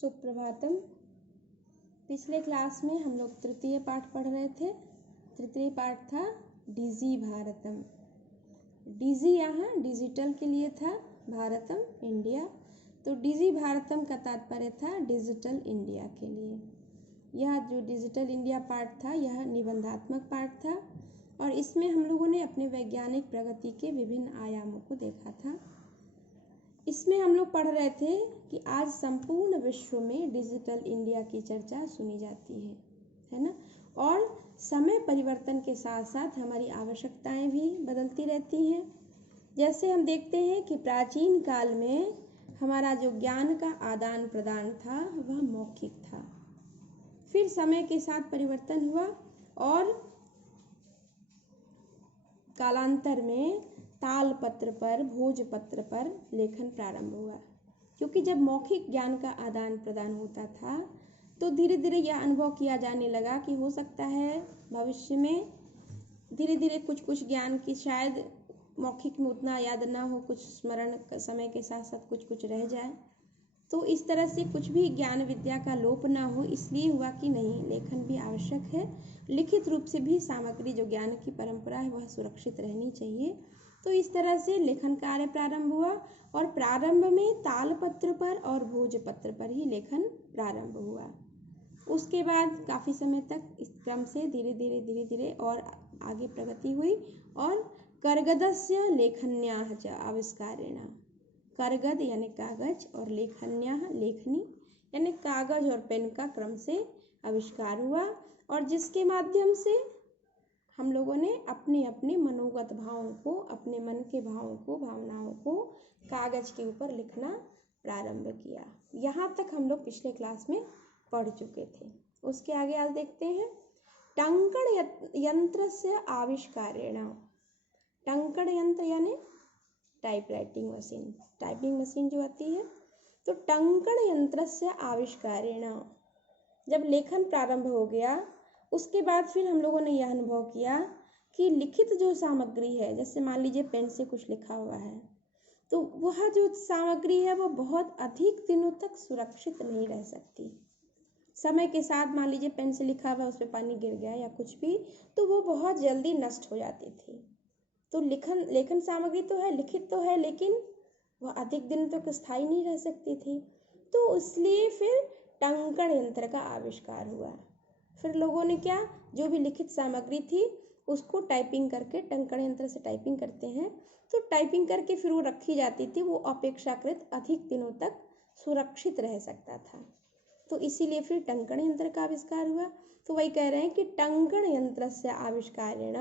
सुप्रभातम। पिछले क्लास में हम लोग तृतीय पाठ पढ़ रहे थे। तृतीय पाठ था डिजी भारतम। डिजी यहाँ डिजिटल के लिए था, भारतम इंडिया। तो डिजी भारतम का तात्पर्य था डिजिटल इंडिया के लिए। यह जो डिजिटल इंडिया पाठ था यह निबंधात्मक पाठ था और इसमें हम लोगों ने अपने वैज्ञानिक प्रगति के विभिन्न आयामों को देखा था। इसमें हम लोग पढ़ रहे थे कि आज संपूर्ण विश्व में डिजिटल इंडिया की चर्चा सुनी जाती है ना। और समय परिवर्तन के साथ साथ हमारी आवश्यकताएं भी बदलती रहती हैं। जैसे हम देखते हैं कि प्राचीन काल में हमारा जो ज्ञान का आदान प्रदान था वह मौखिक था। फिर समय के साथ परिवर्तन हुआ और कालांतर में तालपत्र पर, भोजपत्र पर लेखन प्रारंभ हुआ। क्योंकि जब मौखिक ज्ञान का आदान प्रदान होता था तो धीरे धीरे यह अनुभव किया जाने लगा कि हो सकता है भविष्य में धीरे धीरे कुछ ज्ञान की शायद मौखिक में उतना याद ना हो, कुछ स्मरण समय के साथ साथ कुछ रह जाए। तो इस तरह से कुछ भी ज्ञान विद्या का लोप ना हो, इसलिए हुआ कि नहीं, लेखन भी आवश्यक है। लिखित रूप से भी सामग्री जो ज्ञान की परंपरा है वह सुरक्षित रहनी चाहिए। तो इस तरह से लेखन कार्य प्रारंभ हुआ और प्रारंभ में तालपत्र पर और भोजपत्र पर ही लेखन प्रारंभ हुआ। उसके बाद काफ़ी समय तक इस क्रम से धीरे धीरे और आगे प्रगति हुई और करगदस्य लेखन्याः च आविष्कारेण। करगद यानी कागज और लेखन्याः लेखनी यानी कागज और पेन का क्रम से आविष्कार हुआ और जिसके माध्यम से हम लोगों ने अपने अपने मनोगत भावों को, अपने मन के भावों को, भावनाओं को कागज के ऊपर लिखना प्रारंभ किया। यहाँ तक हम लोग पिछले क्लास में पढ़ चुके थे। उसके आगे आज देखते हैं टंकण यंत्र से आविष्कारेण। टंकण यंत्र यानी टाइपराइटिंग मशीन, टाइपिंग मशीन जो आती है। तो टंकण यंत्र से आविष्कारेण जब लेखन प्रारंभ हो गया उसके बाद फिर हम लोगों ने यह अनुभव किया कि लिखित जो सामग्री है, जैसे मान लीजिए पेन से कुछ लिखा हुआ है, तो वह जो सामग्री है वो बहुत अधिक दिनों तक सुरक्षित नहीं रह सकती। समय के साथ मान लीजिए पेन से लिखा हुआ, उस पर पानी गिर गया या कुछ भी, तो वो बहुत जल्दी नष्ट हो जाती थी। तो लेखन सामग्री तो है, लिखित तो है, लेकिन वह अधिक दिन तक स्थायी नहीं रह सकती थी। तो इसलिए फिर टंकण यंत्र का आविष्कार हुआ। फिर लोगों ने क्या, जो भी लिखित सामग्री थी उसको टाइपिंग करके, टंकण यंत्र से टाइपिंग करते हैं, तो टाइपिंग करके फिर वो रखी जाती थी, वो अपेक्षाकृत अधिक दिनों तक सुरक्षित रह सकता था। तो इसीलिए फिर टंकण यंत्र का आविष्कार हुआ। तो वही कह रहे हैं कि टंकण यंत्र से आविष्कारेण,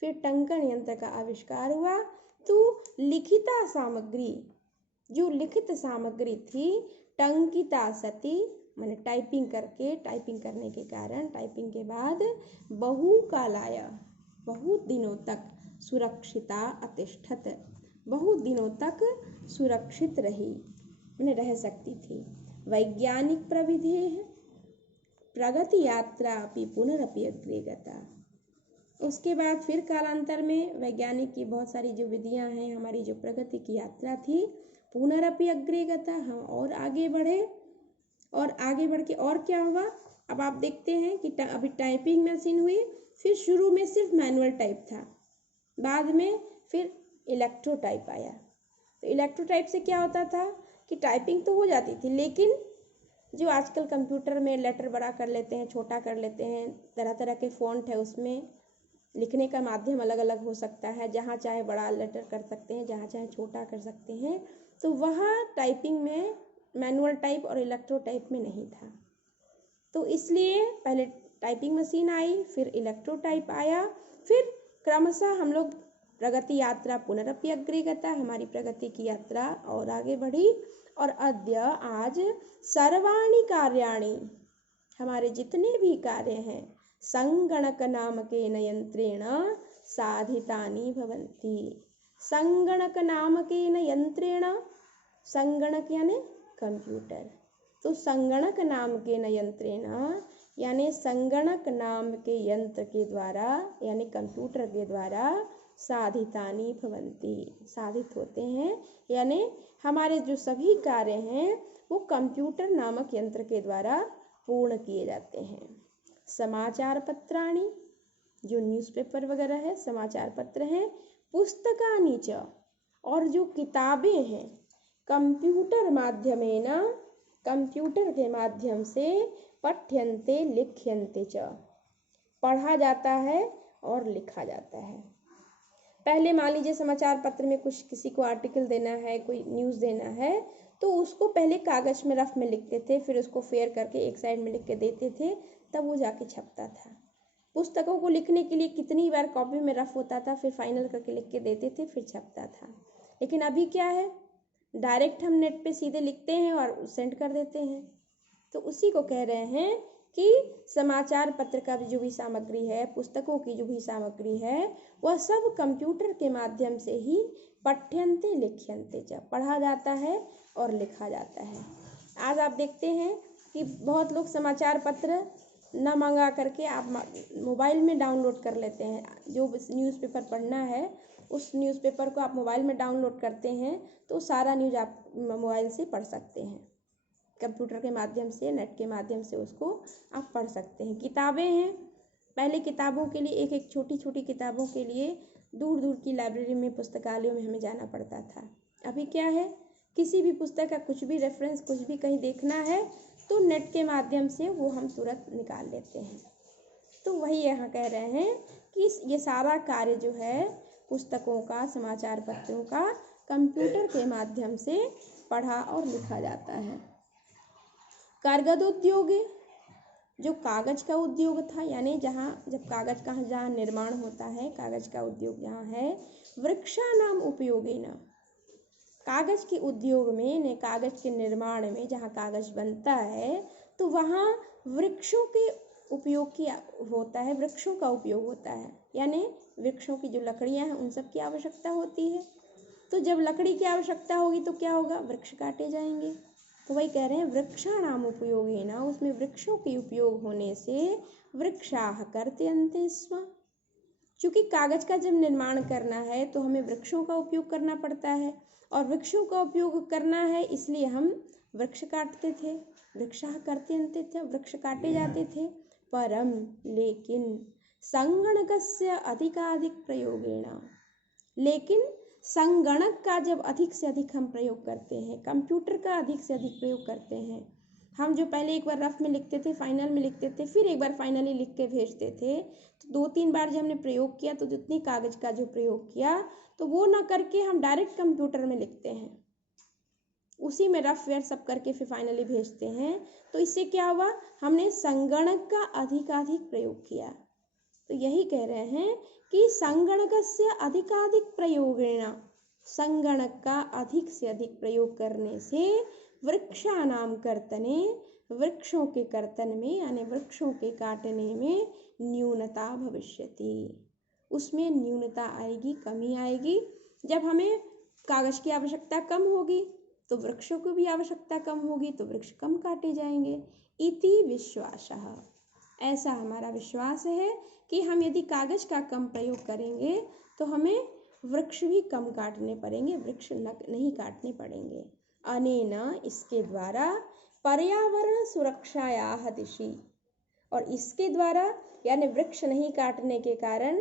फिर टंकण यंत्र का आविष्कार हुआ। तो लिखिता सामग्री, जो लिखित सामग्री थी, टंकिता सती मैंने टाइपिंग करने के कारण, टाइपिंग के बाद बहुकालाय, बहुत दिनों तक, सुरक्षिता अतिष्ठत, बहुत दिनों तक सुरक्षित रही, मैंने रह सकती थी। वैज्ञानिक प्रविधेः प्रगति यात्रा अपि पुनरपि अग्रे गता। उसके बाद फिर कालांतर में वैज्ञानिक की बहुत सारी जो विधियां हैं, हमारी जो प्रगति की यात्रा थी, पुनरपि अग्रे गता, हम और आगे बढ़े। और आगे बढ़ के और क्या हुआ, अब आप देखते हैं कि अभी टाइपिंग मशीन हुई, फिर शुरू में सिर्फ मैनुअल टाइप था, बाद में फिर इलेक्ट्रो टाइप आया। तो इलेक्ट्रो टाइप से क्या होता था कि टाइपिंग तो हो जाती थी, लेकिन जो आजकल कंप्यूटर में लेटर बड़ा कर लेते हैं, छोटा कर लेते हैं, तरह तरह के फ़ॉन्ट है, उसमें लिखने का माध्यम अलग अलग हो सकता है, जहाँ चाहे बड़ा लेटर कर सकते हैं, जहाँ चाहे छोटा कर सकते हैं। तो वह टाइपिंग में मैनुअल टाइप और इलेक्ट्रो टाइप में नहीं था। तो इसलिए पहले टाइपिंग मशीन आई, फिर इलेक्ट्रो टाइप आया, फिर क्रमशः हम लोग प्रगति यात्रा पुनरपि अग्रे गता, हमारी प्रगति की यात्रा और आगे बढ़ी। और अद्य आज सर्वाणि कार्याणि, हमारे जितने भी कार्य हैं, संगणक नामकेन यंत्रेण साधितानि भवन्ति। संगणक नामकेन यंत्रेण, संगणक यानी कंप्यूटर, तो संगणक नाम के न यंत्रेण यानी संगणक नाम के यंत्र के द्वारा यानी कंप्यूटर के द्वारा साधितानि भवन्ति, साधित होते हैं, यानी हमारे जो सभी कार्य हैं वो कंप्यूटर नामक यंत्र के द्वारा पूर्ण किए जाते हैं। समाचार पत्राणि, जो न्यूज़पेपर वगैरह है, समाचार पत्र हैं, पुस्तकानि च, और जो किताबें हैं, कंप्यूटर माध्यमेन, कंप्यूटर के माध्यम से, पठ्यन्ते लिख्यन्ते च, पढ़ा जाता है और लिखा जाता है। पहले मान लीजिए समाचार पत्र में कुछ किसी को आर्टिकल देना है, कोई न्यूज़ देना है, तो उसको पहले कागज़ में रफ में लिखते थे, फिर उसको फेयर करके एक साइड में लिख के देते थे, तब वो जाके छपता था। पुस्तकों को लिखने के लिए कितनी बार कॉपी में रफ होता था, फिर फाइनल करके लिख के देते थे, फिर छपता था। लेकिन अभी क्या है, डायरेक्ट हम नेट पे सीधे लिखते हैं और सेंड कर देते हैं। तो उसी को कह रहे हैं कि समाचार पत्र का जो भी सामग्री है, पुस्तकों की जो भी सामग्री है, वह सब कंप्यूटर के माध्यम से ही पठ्यन्ते लिख्यन्ते च, पढ़ा जाता है और लिखा जाता है। आज आप देखते हैं कि बहुत लोग समाचार पत्र न मंगा करके आप मोबाइल में डाउनलोड कर लेते हैं। जो न्यूज़पेपर पढ़ना है, उस न्यूज़पेपर को आप मोबाइल में डाउनलोड करते हैं, तो सारा न्यूज़ आप मोबाइल से पढ़ सकते हैं। कंप्यूटर के माध्यम से, नेट के माध्यम से उसको आप पढ़ सकते हैं। किताबें हैं, पहले किताबों के लिए एक एक छोटी छोटी किताबों के लिए दूर दूर की लाइब्रेरी में, पुस्तकालयों में हमें जाना पड़ता था। अभी क्या है, किसी भी पुस्तक का कुछ भी रेफरेंस, कुछ भी कहीं देखना है तो नेट के माध्यम से वो हम तुरंत निकाल लेते हैं। तो वही यहाँ कह रहे हैं कि ये सारा कार्य जो है पुस्तकों का, समाचार पत्रों का, कंप्यूटर के माध्यम से पढ़ा और लिखा जाता है। कागज उद्योग, जो कागज का उद्योग था, यानी जहाँ जब कागज का जहाँ निर्माण होता है, कागज का उद्योग जहाँ है, वृक्षाणाम उपयोगेन, कागज के उद्योग में ने, कागज के निर्माण में जहाँ कागज बनता है तो वहाँ वृक्षों के उपयोग की होता है, वृक्षों का उपयोग होता है, यानी वृक्षों की जो लकड़ियाँ हैं उन सब की आवश्यकता होती है। तो जब लकड़ी की आवश्यकता होगी तो क्या होगा, वृक्ष काटे जाएंगे। तो वही कह रहे हैं वृक्षाणाम उपयोगेन, उसमें वृक्षों के उपयोग होने से वृक्षाः कर्तयन्ते स्म, क्योंकि कागज का जब निर्माण करना है तो हमें वृक्षों का उपयोग करना पड़ता है, और वृक्षों का उपयोग करना है इसलिए हम वृक्ष काटते थे, वृक्षाः कर्तयन्ते थे, वृक्ष काटे जाते थे। परम, लेकिन संगणकस्य अधिकाधिक प्रयोगेण, लेकिन संगणक का जब अधिक से अधिक हम प्रयोग करते हैं, कंप्यूटर का अधिक से अधिक प्रयोग करते हैं, हम जो पहले एक बार रफ में लिखते थे, फाइनल में लिखते थे, फिर एक बार फाइनली लिख के भेजते थे, तो 2-3 बार जब हमने प्रयोग किया तो जितनी कागज का जो प्रयोग किया तो वो ना करके हम डायरेक्ट कंप्यूटर में लिखते हैं, उसी में रफ वेयर सब करके फिर फाइनली भेजते हैं। तो इससे क्या हुआ, हमने संगणक का अधिकाधिक प्रयोग किया। तो यही कह रहे हैं कि संगणकस्य अधिकाधिक प्रयोगेण, संगणक का अधिक से अधिक प्रयोग करने से वृक्षाणाम कर्तने, वृक्षों के कर्तन में यानी वृक्षों के काटने में न्यूनता भविष्यति, उसमें न्यूनता आएगी, कमी आएगी। जब हमें कागज की आवश्यकता कम होगी तो वृक्षों की भी आवश्यकता कम होगी, तो वृक्ष कम काटे जाएंगे। इति विश्वासः, ऐसा हमारा विश्वास है कि हम यदि कागज का कम प्रयोग करेंगे तो हमें वृक्ष भी कम काटने पड़ेंगे, वृक्ष नहीं काटने पड़ेंगे। अनेन, इसके द्वारा, पर्यावरण सुरक्षायाः दिशि, और इसके द्वारा यानी वृक्ष नहीं काटने के कारण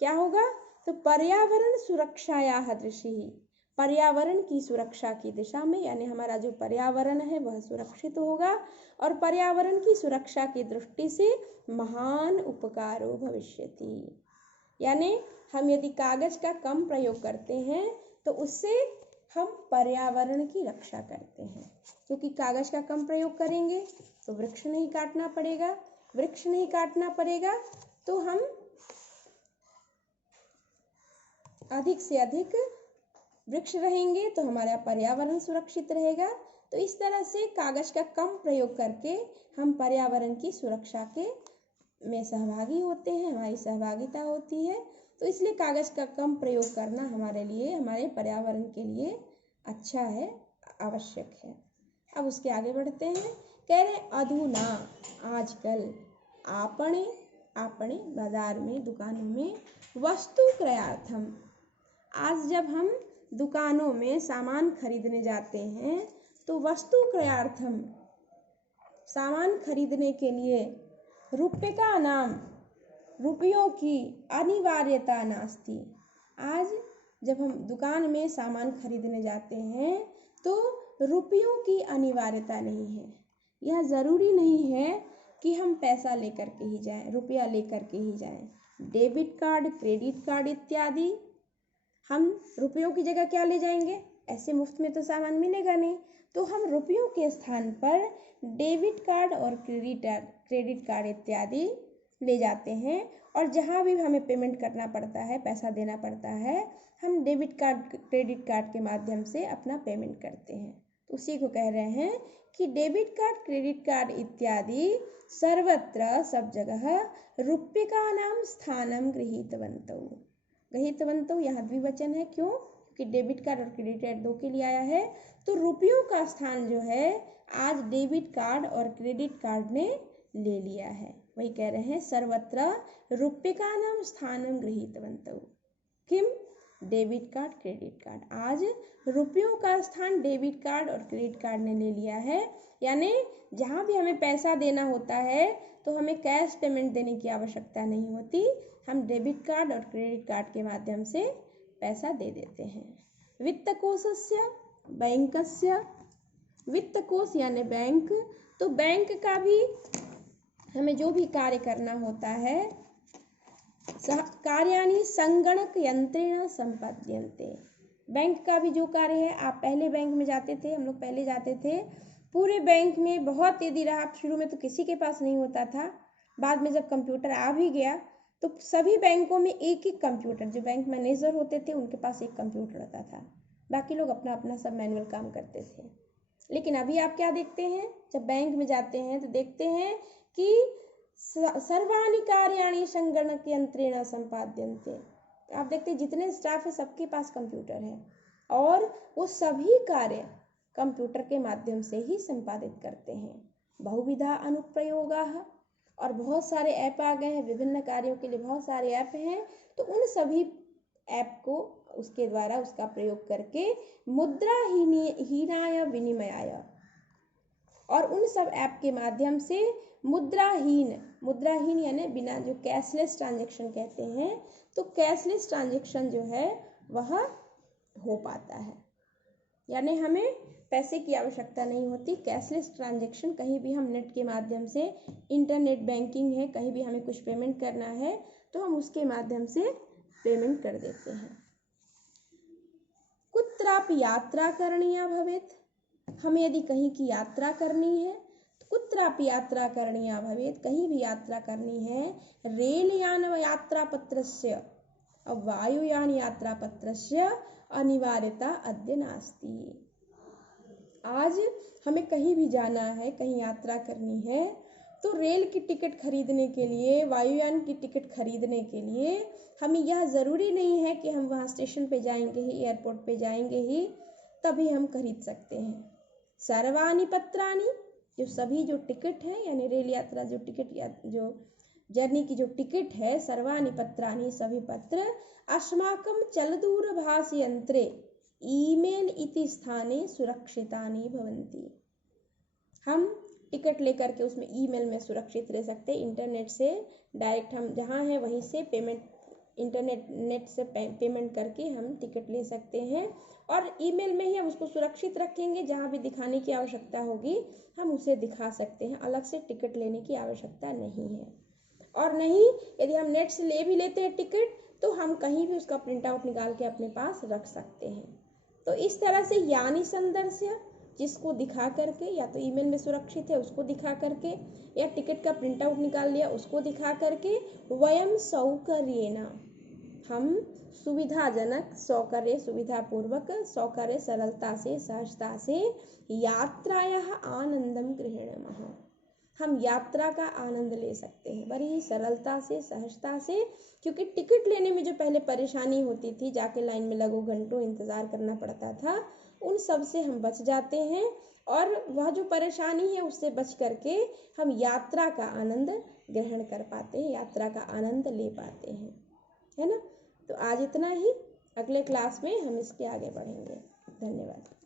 क्या होगा, तो पर्यावरण सुरक्षायाः दिशि, पर्यावरण की सुरक्षा की दिशा में, यानी हमारा जो पर्यावरण है वह सुरक्षित होगा, और पर्यावरण की सुरक्षा की दृष्टि से महान उपकारो भविष्यति, यानी हम यदि कागज का कम प्रयोग करते हैं तो उससे हम पर्यावरण की रक्षा करते हैं, क्योंकि कागज का कम प्रयोग करेंगे तो वृक्ष नहीं काटना पड़ेगा, वृक्ष नहीं काटना पड़ेगा तो हम अधिक से अधिक वृक्ष रहेंगे तो हमारा पर्यावरण सुरक्षित रहेगा। तो इस तरह से कागज का कम प्रयोग करके हम पर्यावरण की सुरक्षा के में सहभागी होते हैं, हमारी सहभागिता होती है। तो इसलिए कागज का कम प्रयोग करना हमारे लिए, हमारे पर्यावरण के लिए अच्छा है, आवश्यक है। अब उसके आगे बढ़ते हैं, कह रहे अधुना, आजकल, आपणे, आपणे बाजार में दुकानों में वस्तु क्रयार्थम। आज जब हम दुकानों में सामान खरीदने जाते हैं तो वस्तु क्रयार्थम सामान खरीदने के लिए रुप्यका नाम रुपयों की अनिवार्यता नास्ति। आज जब हम दुकान में सामान खरीदने जाते हैं तो रुपयों की अनिवार्यता नहीं है। यह ज़रूरी नहीं है कि हम पैसा लेकर के ही जाएं, रुपया लेकर के ही जाएं। डेबिट कार्ड, क्रेडिट कार्ड इत्यादि हम रुपयों की जगह क्या ले जाएंगे? ऐसे मुफ्त में तो सामान मिलेगा नहीं, तो हम रुपयों के स्थान पर डेबिट कार्ड और क्रेडिट कार्ड इत्यादि ले जाते हैं। और जहाँ भी हमें पेमेंट करना पड़ता है, पैसा देना पड़ता है, हम डेबिट कार्ड, क्रेडिट कार्ड के माध्यम से अपना पेमेंट करते हैं। तो उसी को कह रहे हैं कि डेबिट कार्ड, क्रेडिट कार्ड इत्यादि सर्वत्र, सब जगह रूप्यकानां स्थानं गृहीतवन्तौ। गृहीतवन्तौ यहाँ द्विवचन है, क्यों? क्योंकि डेबिट कार्ड और क्रेडिट कार्ड दो के लिए आया है। तो रुपयों का स्थान जो है आज डेबिट कार्ड और क्रेडिट कार्ड ने ले लिया है। वही कह रहे हैं सर्वत्र रूप्यकानां स्थानं गृहीतवन्तौ। किम? Debit card, credit card. आज रुपयों का स्थान डेबिट कार्ड और क्रेडिट कार्ड ने ले लिया है। यानी जहाँ भी हमें पैसा देना होता है तो हमें कैश पेमेंट देने की आवश्यकता नहीं होती, हम डेबिट कार्ड और क्रेडिट कार्ड के माध्यम से पैसा दे देते हैं। वित्तकोशस्य बैंकस्य, वित्तकोश यानी बैंक, तो बैंक का भी हमें जो भी कार्य करना होता है कार्याणि संगणक यंत्रेण संपाद्यन्ते। बैंक का भी जो कार्य है, आप पहले बैंक में जाते थे, हम लोग पहले जाते थे, पूरे बैंक में बहुत यदि रहा, शुरू में तो किसी के पास नहीं होता था, बाद में जब कंप्यूटर आ भी गया तो सभी बैंकों में एक एक कंप्यूटर, जो बैंक मैनेजर होते थे उनके पास एक कंप्यूटर होता था, बाकी लोग अपना अपना सब मैनुअल काम करते थे। लेकिन अभी आप क्या देखते हैं, जब बैंक में जाते हैं तो देखते हैं कि सर्वाणि कार्याणि संगणक यंत्रेण संपाद्यन्ते। आप देखते हैं जितने स्टाफ है सबके पास कंप्यूटर है और वो सभी कार्य कंप्यूटर के माध्यम से ही संपादित करते हैं। बहुविधा अनुप्रयोगाः, और बहुत सारे ऐप आ गए हैं, विभिन्न कार्यों के लिए बहुत सारे ऐप हैं। तो उन सभी ऐप को उसके द्वारा उसका प्रयोग करके मुद्राहीनाय विनिमयाय, और उन सब ऐप के माध्यम से मुद्राहीन यानी बिना, जो कैशलेस ट्रांजैक्शन कहते हैं, तो कैशलेस ट्रांजैक्शन जो है वह हो पाता है। यानी हमें पैसे की आवश्यकता नहीं होती। कैशलेस ट्रांजैक्शन कहीं भी हम नेट के माध्यम से, इंटरनेट बैंकिंग है, कहीं भी हमें कुछ पेमेंट करना है तो हम उसके माध्यम से पेमेंट कर देते हैं। कुत्रापि यात्रा करणीया भवेत्, हमें यदि कहीं की यात्रा करनी है तो कुत्रापि यात्रा करणीया भवेत्, कहीं भी यात्रा करनी है, रेलयान यात्रा पत्रस्य और वायुयान यात्रा पत्रस्य अनिवार्यता अद्य नास्ति। आज हमें कहीं भी जाना है, कहीं यात्रा करनी है, तो रेल की टिकट खरीदने के लिए, वायुयान की टिकट खरीदने के लिए हमें यह ज़रूरी नहीं है कि हम वहाँ स्टेशन पे जाएंगे ही, एयरपोर्ट पे जाएंगे ही तभी हम खरीद सकते हैं। सर्वाणि पत्राणि, जो सभी जो टिकट है, यानी रेल यात्रा जो टिकट या जो जर्नी की जो टिकट है, सर्वाणि पत्राणि, सभी पत्र, अस्माकं चलदूरभाष यंत्रे ईमेल इति स्थाने सुरक्षितानि भवन्ति। हम टिकट लेकर के उसमें ईमेल में सुरक्षित रह सकते हैं। इंटरनेट से डायरेक्ट हम जहाँ हैं वहीं से पेमेंट, नेट से पेमेंट करके हम टिकट ले सकते हैं और ईमेल में ही हम उसको सुरक्षित रखेंगे। जहाँ भी दिखाने की आवश्यकता होगी हम उसे दिखा सकते हैं, अलग से टिकट लेने की आवश्यकता नहीं है। और नहीं, यदि हम नेट से ले भी लेते हैं टिकट तो हम कहीं भी उसका प्रिंट आउट निकाल के अपने पास रख सकते हैं। तो इस तरह से यानी संदर्श्य, जिसको दिखा करके, या तो ईमेल में सुरक्षित है उसको दिखा करके, या टिकट का प्रिंट आउट निकाल लिया उसको दिखा करके, वयम सौकर्येण, हम सुविधाजनक, सौकर्य सुविधापूर्वक, सौकर्य सरलता से, सहजता से यात्रायाः आनंदम गृह्णामः, हम यात्रा का आनंद ले सकते हैं बड़ी ही सरलता से, सहजता से। क्योंकि टिकट लेने में जो पहले परेशानी होती थी, जाके लाइन में लगो घंटों इंतज़ार करना पड़ता था, उन सब से हम बच जाते हैं। और वह जो परेशानी है उससे बच करके हम यात्रा का आनंद ग्रहण कर पाते हैं, यात्रा का आनंद ले पाते हैं, है ना। तो आज इतना ही, अगले क्लास में हम इसके आगे बढ़ेंगे। धन्यवाद।